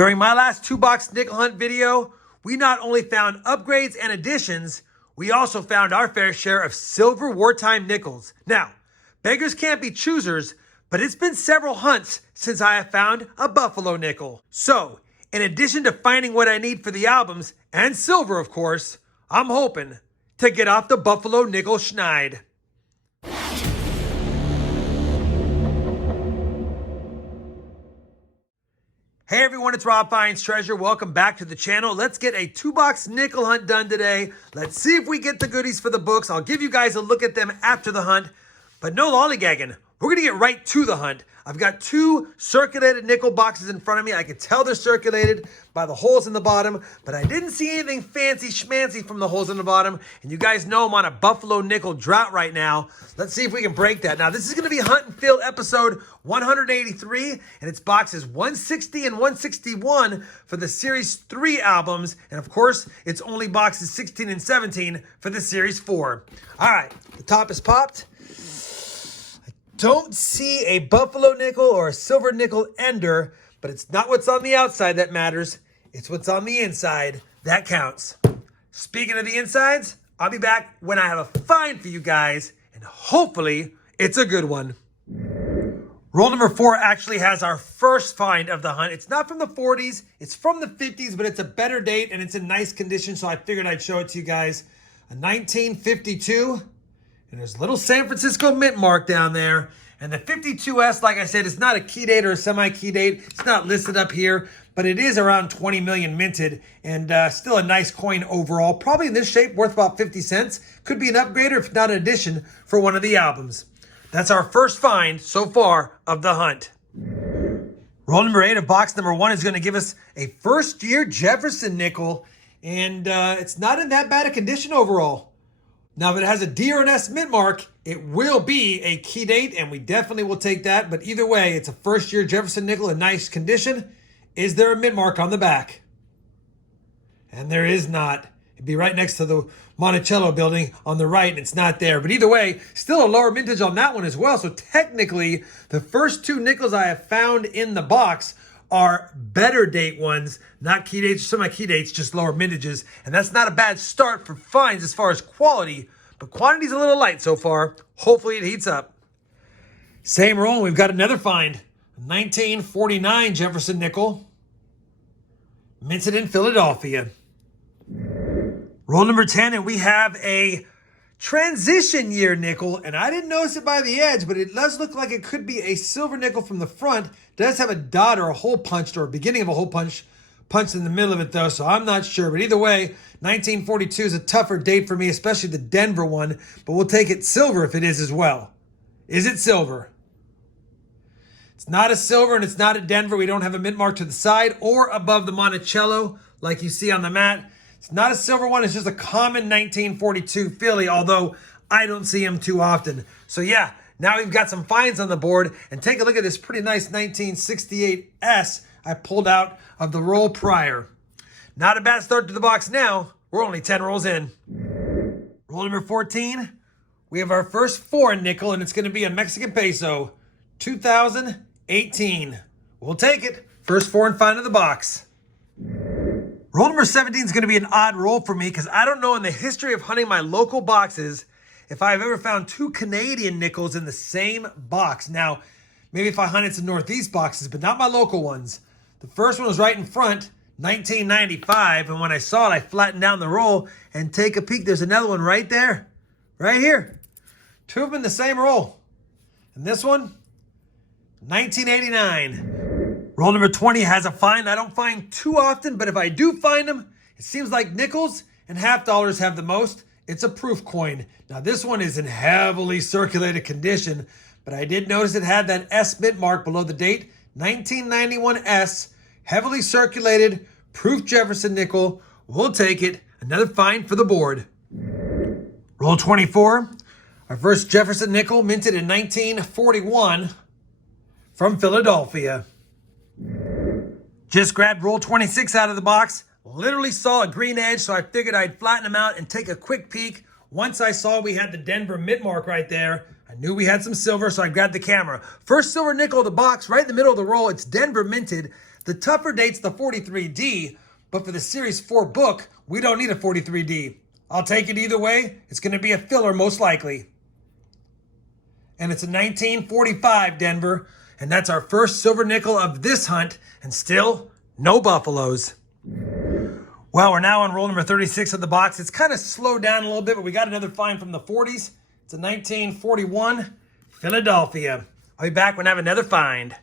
During my last 2-box nickel hunt video, we not only found upgrades and additions, we also found our fair share of silver wartime nickels. Now, beggars can't be choosers, but it's been several hunts since I have found a buffalo nickel. So, in addition to finding what I need for the albums, and silver of course, I'm hoping to get off the buffalo nickel schneid. Hey everyone, it's Rob Finds Treasure. Welcome back to the channel. Let's get a 2-box nickel hunt done today. Let's see if we get the goodies for the books. I'll give you guys a look at them after the hunt, but no lollygagging. We're gonna get right to the hunt. I've got 2 circulated nickel boxes in front of me. I can tell they're circulated by the holes in the bottom, but I didn't see anything fancy schmancy from the holes in the bottom. And you guys know I'm on a buffalo nickel drought right now. Let's see if we can break that. Now, this is gonna be Hunt and Field episode 183, and it's boxes 160 and 161 for the Series 3 albums. And of course, it's only boxes 16 and 17 for the Series 4. All right, the top is popped. Don't see a buffalo nickel or a silver nickel ender, but it's not what's on the outside that matters. It's what's on the inside that counts. Speaking of the insides, I'll be back when I have a find for you guys, and hopefully it's a good one. Roll number 4 actually has our first find of the hunt. It's not from the 40s, it's from the 50s, but it's a better date and it's in nice condition, so I figured I'd show it to you guys. A 1952. And there's a little San Francisco mint mark down there. And the 52S, like I said, is not a key date or a semi-key date. It's not listed up here, but it is around 20 million minted and still a nice coin overall. Probably in this shape, worth about 50 cents. Could be an upgrade or if not an addition for one of the albums. That's our first find so far of the hunt. Roll number 8 of box number 1 is going to give us a first-year Jefferson nickel. And it's not in that bad a condition overall. Now, if it has a D or an S mint mark, it will be a key date, and we definitely will take that. But either way, it's a first-year Jefferson nickel in nice condition. Is there a mint mark on the back? And there is not. It'd be right next to the Monticello building on the right, and it's not there. But either way, still a lower mintage on that one as well. So technically, the first 2 nickels I have found in the box are better date ones, not key dates, semi-key dates, just lower mintages. And that's not a bad start for finds as far as quality, but quantity's a little light so far. Hopefully it heats up. Same roll, we've got another find. 1949 Jefferson nickel, minted in Philadelphia. Roll number 10, and we have a transition year nickel, and I didn't notice it by the edge, but it does look like it could be a silver nickel from the front. It does have a dot or a hole punched or a beginning of a hole punched in the middle of it though, so I'm not sure. But either way, 1942 is a tougher date for me, especially the Denver one, but we'll take it silver if it is as well. Is it silver? It's not a silver and it's not a Denver. We don't have a mint mark to the side or above the Monticello like you see on the mat. It's not a silver one, it's just a common 1942 Philly, although I don't see them too often. So yeah, now we've got some finds on the board, and take a look at this pretty nice 1968S I pulled out of the roll prior. Not a bad start to the box now. We're only 10 rolls in. Roll number 14, we have our first foreign nickel, and it's gonna be a Mexican peso, 2018. We'll take it. First foreign find of the box. Roll number 17 is going to be an odd roll for me because I don't know in the history of hunting my local boxes if I've ever found 2 Canadian nickels in the same box. Now, maybe if I hunted some Northeast boxes, but not my local ones. The first one was right in front, 1995, and when I saw it, I flattened down the roll and take a peek. There's another one right there, right here. 2 of them in the same roll. And this one, 1989. Roll number 20 has a find I don't find too often, but if I do find them, it seems like nickels and half dollars have the most. It's a proof coin. Now this one is in heavily circulated condition, but I did notice it had that S mint mark below the date. 1991 S, heavily circulated, proof Jefferson nickel. We'll take it. Another find for the board. Roll 24, our first Jefferson nickel minted in 1941 from Philadelphia. Just grabbed roll 26 out of the box. Literally saw a green edge, so I figured I'd flatten them out and take a quick peek. Once I saw we had the Denver mint mark right there, I knew we had some silver, so I grabbed the camera. First silver nickel of the box, right in the middle of the roll. It's Denver minted. The tougher date's the 43D, but for the Series 4 book, we don't need a 43D. I'll take it either way. It's going to be a filler most likely. And it's a 1945 Denver, and that's our first silver nickel of this hunt, and still no buffaloes. Well, we're now on roll number 36 of the box. It's kind of slowed down a little bit, but we got another find from the 40s. It's a 1941 Philadelphia. I'll be back when I have another find.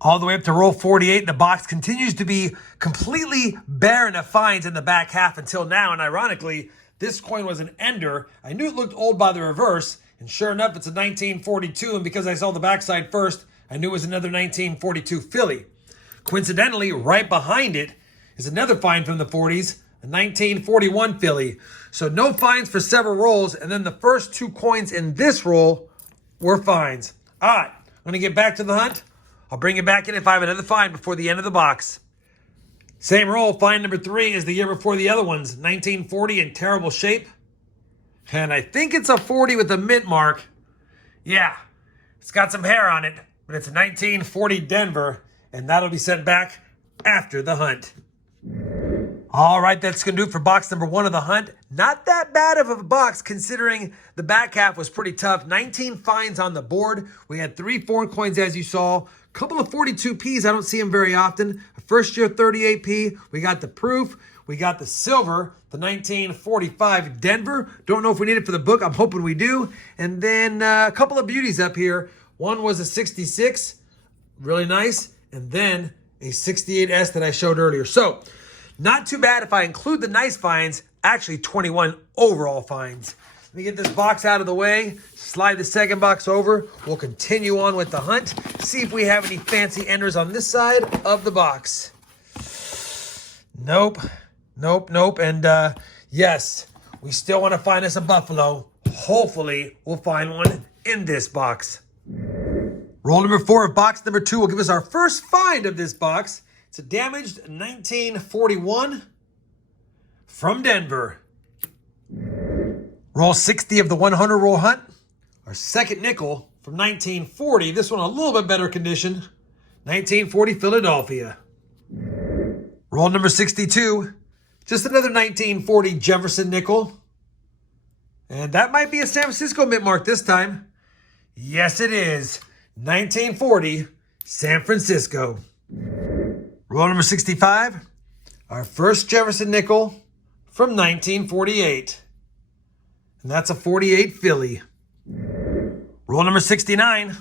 All the way up to roll 48, the box continues to be completely barren of finds in the back half until now, and ironically, this coin was an ender. I knew it looked old by the reverse, and sure enough, it's a 1942, and because I saw the backside first, I knew it was another 1942 Philly. Coincidentally, right behind it is another find from the 40s, a 1941 Philly. So no finds for several rolls, and then the first two coins in this roll were finds. All right, I'm going to get back to the hunt. I'll bring it back in if I have another find before the end of the box. Same roll, find number 3 is the year before the other ones, 1940 in terrible shape. And I think it's a 40 with a mint mark. Yeah, it's got some hair on it, but it's a 1940 Denver, and that'll be sent back after the hunt. All right, that's going to do it for box number 1 of the hunt. Not that bad of a box considering the back half was pretty tough. 19 finds on the board. We had 3 foreign coins as you saw. A couple of 42Ps. I don't see them very often. A first year 38P. We got the proof. We got the silver, the 1945 Denver. Don't know if we need it for the book. I'm hoping we do. And then a couple of beauties up here. One was a 66. Really nice. And then a 68S that I showed earlier. So, not too bad if I include the nice finds, actually 21 overall finds. Let me get this box out of the way, slide the second box over. We'll continue on with the hunt, see if we have any fancy enders on this side of the box. Nope. And yes, we still want to find us a buffalo. Hopefully, we'll find one in this box. Roll number 4 of box number 2 will give us our first find of this box. It's a damaged 1941 from Denver. Roll 60 of the 100 roll hunt. Our second nickel from 1940. This one a little bit better condition. 1940 Philadelphia. Roll number 62. Just another 1940 Jefferson nickel. And that might be a San Francisco mint mark this time. Yes, it is. 1940 San Francisco. Roll number 65, our first Jefferson nickel from 1948. And that's a 48 Philly. Roll number 69,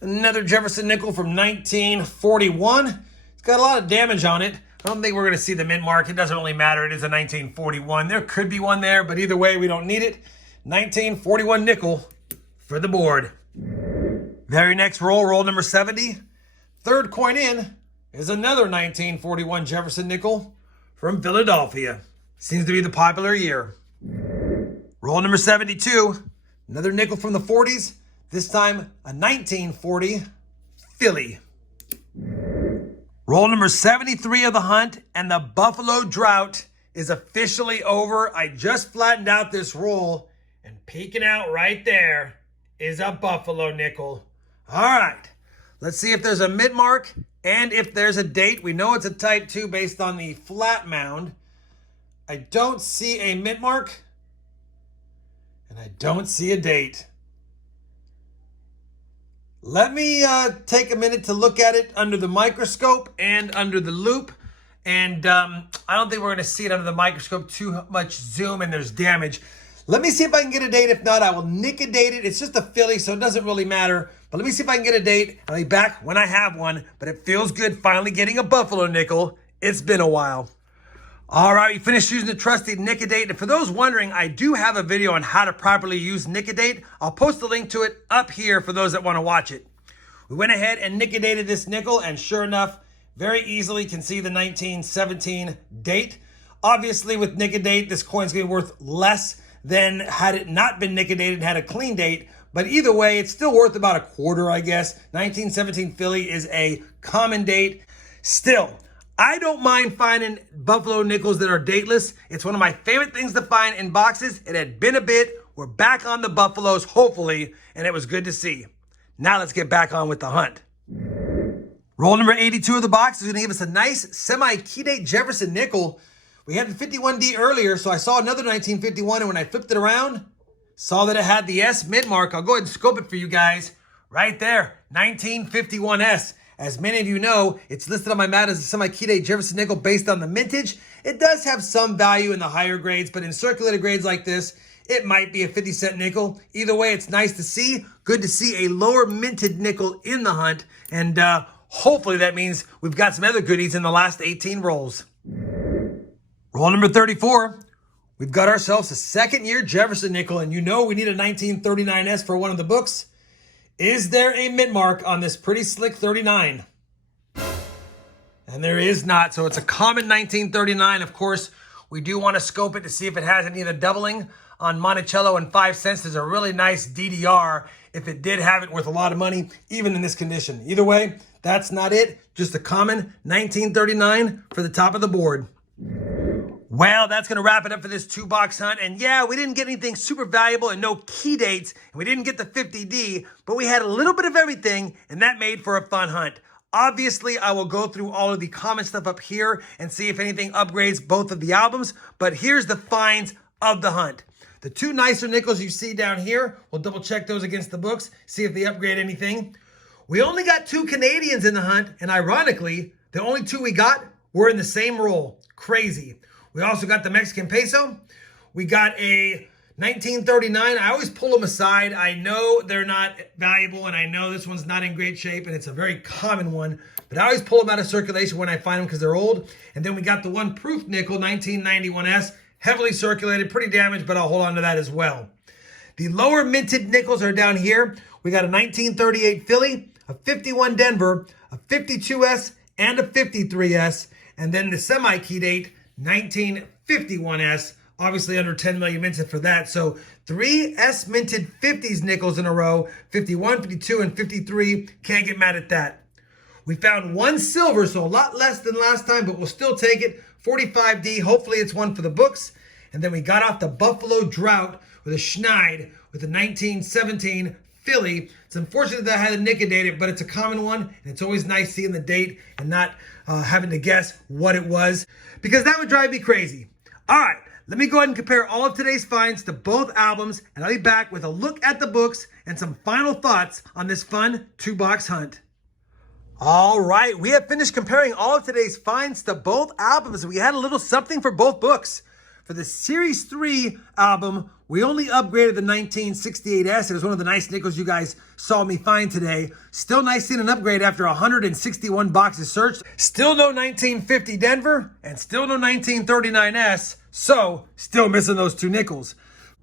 another Jefferson nickel from 1941. It's got a lot of damage on it. I don't think we're going to see the mint mark. It doesn't really matter. It is a 1941. There could be one there, but either way, we don't need it. 1941 nickel for the board. Very next roll number 70. Third coin in is another 1941 Jefferson nickel from Philadelphia. Seems to be the popular year. Roll number 72. Another nickel from the 40s. This time a 1940 Philly. Roll number 73 of the hunt, and the buffalo drought is officially over. I just flattened out this roll, and peeking out right there is a buffalo nickel. All right, let's see if there's a mint mark and if there's a date. We know it's a type 2 based on the flat mound. I don't see a mint mark, and I don't see a date. Let me take a minute to look at it under the microscope and under the loop. And I don't think we're going to see it under the microscope. Too much zoom and there's damage. Let me see if I can get a date. If not, I will nick a date it. It's just a Philly, so it doesn't really matter. But let me see if I can get a date. I'll be back when I have one. But it feels good finally getting a buffalo nickel. It's been a while. All right, we finished using the trusty Nick-A-Date. And for those wondering, I do have a video on how to properly use Nick-A-Date. I'll post a link to it up here for those that want to watch it. We went ahead and Nick-A-Dated this nickel, and sure enough, very easily can see the 1917 date. Obviously, with Nick-A-Date, this coin's going to be worth less than had it not been Nick-A-Dated and had a clean date. But either way, it's still worth about a quarter, I guess. 1917 Philly is a common date. Still, I don't mind finding buffalo nickels that are dateless. It's one of my favorite things to find in boxes. It had been a bit. We're back on the buffaloes, hopefully, and it was good to see. Now let's get back on with the hunt. Roll number 82 of the box is going to give us a nice semi-key date Jefferson nickel. We had the 51D earlier, so I saw another 1951, and when I flipped it around, saw that it had the S mid mark. I'll go ahead and scope it for you guys. Right there, 1951S. As many of you know, it's listed on my mat as a semi-key date Jefferson nickel based on the mintage. It does have some value in the higher grades, but in circulated grades like this, it might be a 50-cent nickel. Either way, it's nice to see. Good to see a lower minted nickel in the hunt. And hopefully that means we've got some other goodies in the last 18 rolls. Roll number 34. We've got ourselves a second-year Jefferson nickel, and you know we need a 1939S for one of the books. Is there a mint mark on this pretty slick 39? And there is not, so it's a common 1939. Of course, we do want to scope it to see if it has any of the doubling on Monticello and 5 cents. There's a really nice DDR if it did have it worth a lot of money, even in this condition. Either way, that's not it. Just a common 1939 for the top of the board. Well, that's going to wrap it up for this 2-box hunt. And yeah, we didn't get anything super valuable and no key dates. And we didn't get the 50D, but we had a little bit of everything, and that made for a fun hunt. Obviously, I will go through all of the common stuff up here and see if anything upgrades both of the albums. But here's the finds of the hunt. The 2 nicer nickels you see down here, we'll double check those against the books, see if they upgrade anything. We only got 2 Canadians in the hunt, and ironically, the only 2 we got were in the same roll. Crazy. We also got the Mexican peso. We got a 1939. I always pull them aside. I know they're not valuable, and I know this one's not in great shape, and it's a very common one, but I always pull them out of circulation when I find them because they're old. And then we got the 1 proof nickel, 1991S, heavily circulated, pretty damaged, but I'll hold on to that as well. The lower minted nickels are down here. We got a 1938 Philly, a 51 Denver, a 52S, and a 53S, and then the semi-key date, 1951S, obviously under 10 million minted for that. So 3 S minted 50s nickels in a row, 51, 52, and 53. Can't get mad at that. We found 1 silver, so a lot less than last time, but we'll still take it. 45D, hopefully it's one for the books. And then we got off the Buffalo Drought with a Schneid with a 1917 Philly. It's unfortunate that I had to nickadate it, but it's a common one, and it's always nice seeing the date and not having to guess what it was, because that would drive me crazy. All right, let me go ahead and compare all of today's finds to both albums, and I'll be back with a look at the books and some final thoughts on this fun 2-box hunt. All right, we have finished comparing all of today's finds to both albums. We had a little something for both books. For the Series 3 album, we only upgraded the 1968S. It was one of the nice nickels you guys saw me find today. Still nice seeing an upgrade after 161 boxes searched. Still no 1950 Denver, and still no 1939S. So, still missing those 2 nickels.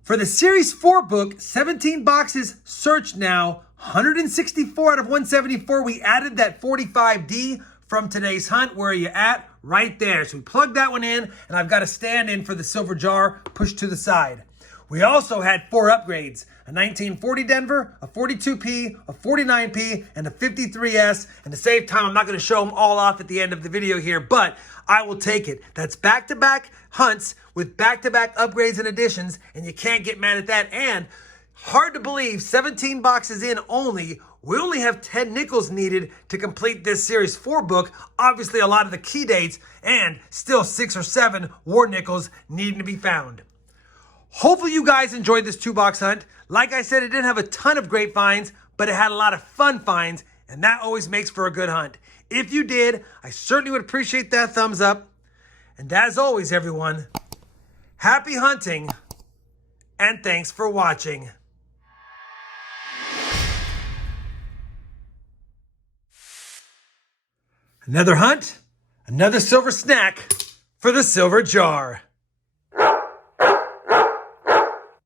For the Series 4 book, 17 boxes searched now. 164 out of 174. We added that 45D from today's hunt. Where are you at? Right there. So we plugged that one in, and I've got a stand-in for the silver jar pushed to the side. We also had 4 upgrades, a 1940 Denver, a 42P, a 49P, and a 53S. And to save time, I'm not going to show them all off at the end of the video here, but I will take it. That's back-to-back hunts with back-to-back upgrades and additions, and you can't get mad at that. And hard to believe, 17 boxes in only, we only have 10 nickels needed to complete this Series 4 book. Obviously, a lot of the key dates, and still 6 or 7 war nickels needing to be found. Hopefully you guys enjoyed this 2-box hunt. Like I said, it didn't have a ton of great finds, but it had a lot of fun finds, and that always makes for a good hunt. If you did, I certainly would appreciate that thumbs up. And as always, everyone, happy hunting, and thanks for watching. Another hunt, another silver snack for the silver jar.